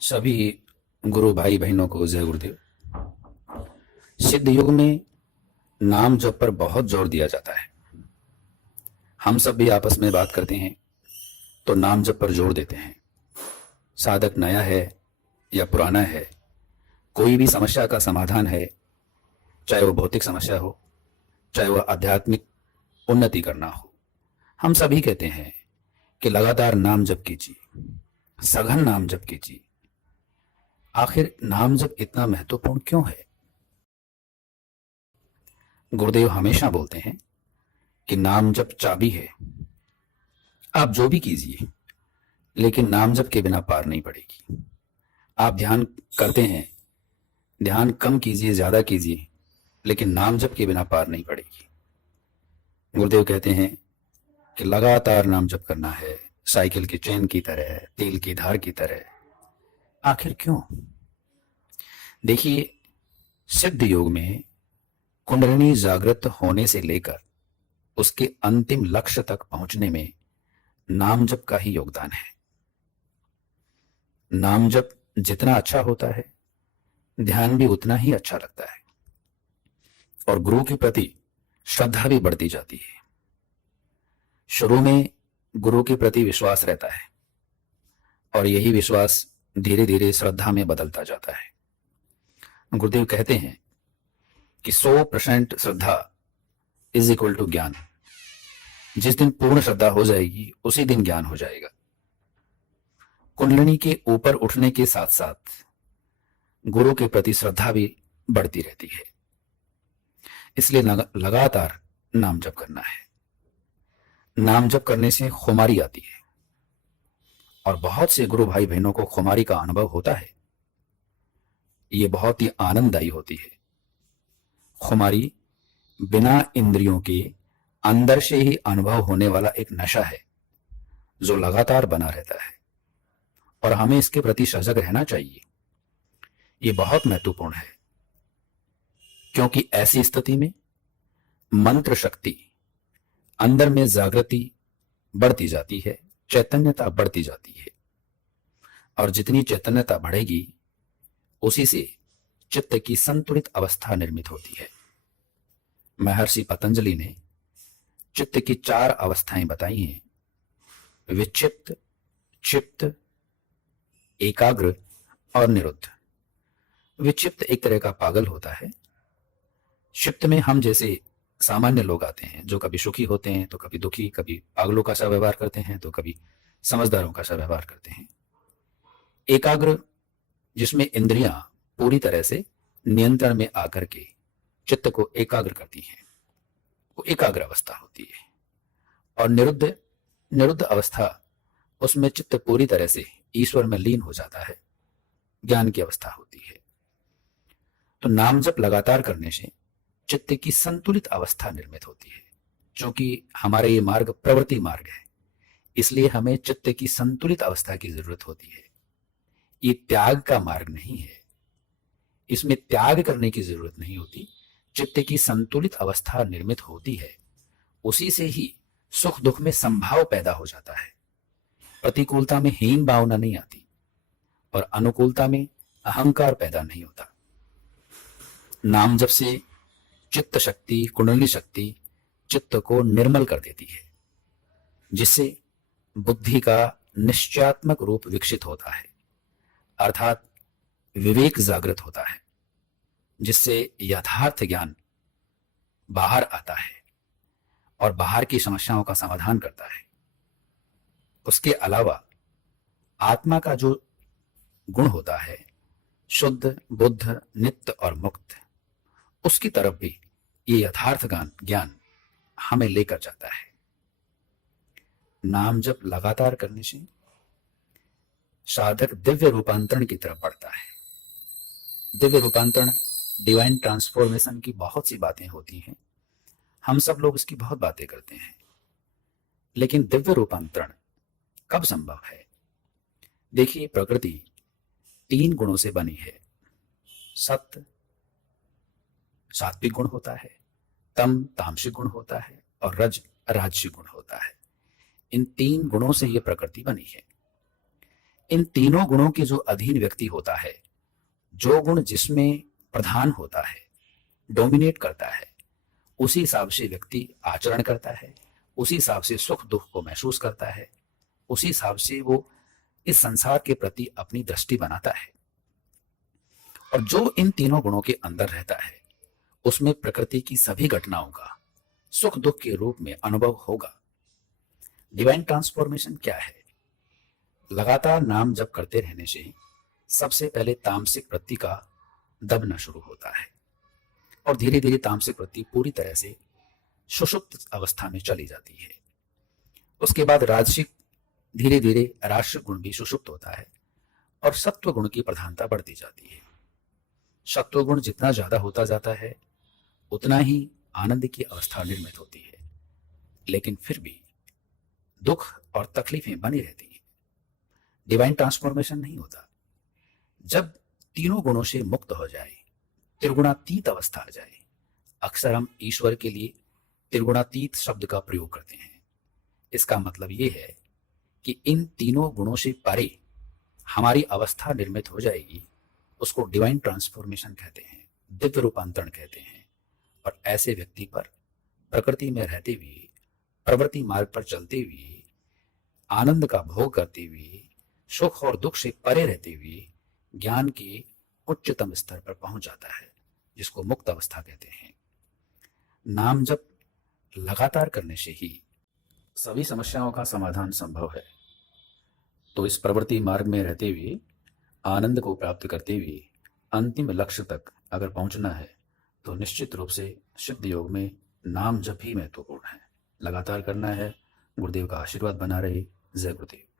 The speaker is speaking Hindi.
सभी गुरु भाई बहनों को जय गुरुदेव। सिद्ध युग में नाम जप पर बहुत जोर दिया जाता है। हम सब भी आपस में बात करते हैं तो नाम जप पर जोर देते हैं। साधक नया है या पुराना है, कोई भी समस्या का समाधान है, चाहे वो भौतिक समस्या हो, चाहे वह आध्यात्मिक उन्नति करना हो, हम सभी कहते हैं कि लगातार नाम जप कीजिए, सघन नाम जप कीजिए। आखिर नाम जप इतना महत्वपूर्ण क्यों है? गुरुदेव हमेशा बोलते हैं कि नाम जप चाबी है। आप जो भी कीजिए, लेकिन नाम जप के बिना पार नहीं पड़ेगी। आप ध्यान करते हैं, ध्यान कम कीजिए, ज्यादा कीजिए, लेकिन नाम जप के बिना पार नहीं पड़ेगी। गुरुदेव कहते हैं कि लगातार नाम जप करना है, साइकिल की चेन की तरह, तेल की धार की तरह। आखिर क्यों? देखिए, सिद्ध योग में कुंडलिनी जागृत होने से लेकर उसके अंतिम लक्ष्य तक पहुंचने में नाम जप का ही योगदान है। नाम जप जितना अच्छा होता है, ध्यान भी उतना ही अच्छा लगता है और गुरु के प्रति श्रद्धा भी बढ़ती जाती है। शुरू में गुरु के प्रति विश्वास रहता है और यही विश्वास धीरे धीरे श्रद्धा में बदलता जाता है। गुरुदेव कहते हैं कि 100% श्रद्धा इज इक्वल टू ज्ञान। जिस दिन पूर्ण श्रद्धा हो जाएगी, उसी दिन ज्ञान हो जाएगा। कुंडलिनी के ऊपर उठने के साथ साथ गुरु के प्रति श्रद्धा भी बढ़ती रहती है। इसलिए लगातार नाम जप करना है। नाम जप करने से खुमारी आती है और बहुत से गुरु भाई बहनों को खुमारी का अनुभव होता है। ये बहुत ही आनंददायी होती है। खुमारी बिना इंद्रियों के अंदर से ही अनुभव होने वाला एक नशा है जो लगातार बना रहता है और हमें इसके प्रति सजग रहना चाहिए। ये बहुत महत्वपूर्ण है, क्योंकि ऐसी स्थिति में मंत्र शक्ति अंदर में जागृति बढ़ती जाती है, चैतन्यता बढ़ती जाती है और जितनी चैतन्यता बढ़ेगी, उसी से चित्त की संतुलित अवस्था निर्मित होती है। महर्षि पतंजलि ने चित्त की 4 अवस्थाएं बताई हैं: विक्षिप्त, क्षिप्त, एकाग्र और निरुद्ध। विक्षिप्त एक तरह का पागल होता है। क्षिप्त में हम जैसे सामान्य लोग आते हैं, जो कभी सुखी होते हैं तो कभी दुखी, कभी पागलों का सा व्यवहार करते हैं तो कभी समझदारों का सा व्यवहार करते हैं। एकाग्र, जिसमें इंद्रियां पूरी तरह से नियंत्रण में आकर के चित्त को एकाग्र करती हैं, वो एकाग्र अवस्था होती है। और निरुद्ध, निरुद्ध अवस्था, उसमें चित्त पूरी तरह से ईश्वर में लीन हो जाता है, ज्ञान की अवस्था होती है। तो नाम जप लगातार करने से चित्त की संतुलित अवस्था निर्मित होती है। क्योंकि हमारा ये मार्ग प्रवृत्ति मार्ग है, इसलिए हमें चित्त की संतुलित अवस्था की जरूरत होती है। ये त्याग का मार्ग नहीं है, इसमें त्याग करने की जरूरत नहीं होती। चित्त की संतुलित अवस्था निर्मित होती है, उसी से ही सुख दुख में संभाव पैदा हो जाता है। प्रतिकूलता में हीन भावना नहीं आती और अनुकूलता में अहंकार पैदा नहीं होता। नाम जप से चित्त शक्ति, कुंडलिनी शक्ति चित्त को निर्मल कर देती है, जिससे बुद्धि का निश्चयात्मक रूप विकसित होता है, अर्थात विवेक जागृत होता है, जिससे यथार्थ ज्ञान बाहर आता है और बाहर की समस्याओं का समाधान करता है। उसके अलावा आत्मा का जो गुण होता है, शुद्ध, बुद्ध, नित्य और मुक्त, उसकी तरफ भी ये यथार्थ ज्ञान हमें लेकर जाता है। नाम जप लगातार करने से साधक दिव्य रूपांतरण की तरफ बढ़ता है। दिव्य रूपांतरण, डिवाइन ट्रांसफॉर्मेशन की बहुत सी बातें होती हैं, हम सब लोग इसकी बहुत बातें करते हैं, लेकिन दिव्य रूपांतरण कब संभव है? देखिए, प्रकृति 3 गुणों से बनी है। सत्य सात्विक गुण होता है, तम तामसिक गुण होता है और रज राजसिक गुण होता है। इन 3 गुणों से यह प्रकृति बनी है। इन तीनों गुणों के जो अधीन व्यक्ति होता है, जो गुण जिसमें प्रधान होता है, डोमिनेट करता है, उसी हिसाब से व्यक्ति आचरण करता है, उसी हिसाब से सुख दुख को महसूस करता है, उसी हिसाब से वो इस संसार के प्रति अपनी दृष्टि बनाता है। और जो इन तीनों गुणों के अंदर रहता है, उसमें प्रकृति की सभी घटनाओं का सुख दुख के रूप में अनुभव होगा। डिवाइन ट्रांसफॉर्मेशन क्या है? लगातार नाम जप करते रहने से सबसे पहले तामसिक वृत्ति का दबना शुरू होता है और धीरे धीरे तामसिक वृत्ति पूरी तरह से सुषुप्त अवस्था में चली जाती है। उसके बाद राजसिक, धीरे धीरे राजसिक गुण भी सुषुप्त होता है और सत्व गुण की प्रधानता बढ़ती जाती है। सत्व गुण जितना ज्यादा होता जाता है, उतना ही आनंद की अवस्था निर्मित होती है, लेकिन फिर भी दुख और तकलीफें बनी रहती हैं। डिवाइन ट्रांसफॉर्मेशन नहीं होता। जब तीनों गुणों से मुक्त हो जाए, त्रिगुणातीत अवस्था आ जाए, अक्सर हम ईश्वर के लिए त्रिगुणातीत शब्द का प्रयोग करते हैं। इसका मतलब ये है कि इन तीनों गुणों से परे हमारी अवस्था निर्मित हो जाएगी। उसको डिवाइन ट्रांसफॉर्मेशन कहते हैं, दिव्य रूपांतरण कहते हैं। और ऐसे व्यक्ति पर प्रकृति में रहते हुए, प्रवृत्ति मार्ग पर चलते हुए, आनंद का भोग करते हुए, सुख और दुख से परे रहते हुए ज्ञान के उच्चतम स्तर पर पहुंच जाता है, जिसको मुक्त अवस्था कहते हैं। नाम जप लगातार करने से ही सभी समस्याओं का समाधान संभव है। तो इस प्रवृत्ति मार्ग में रहते हुए, आनंद को प्राप्त करते हुए अंतिम लक्ष्य तक अगर पहुंचना है, तो निश्चित रूप से सिद्ध योग में नाम जप ही महत्वपूर्ण है। लगातार करना है। गुरुदेव का आशीर्वाद बना रहे। जय गुरुदेव।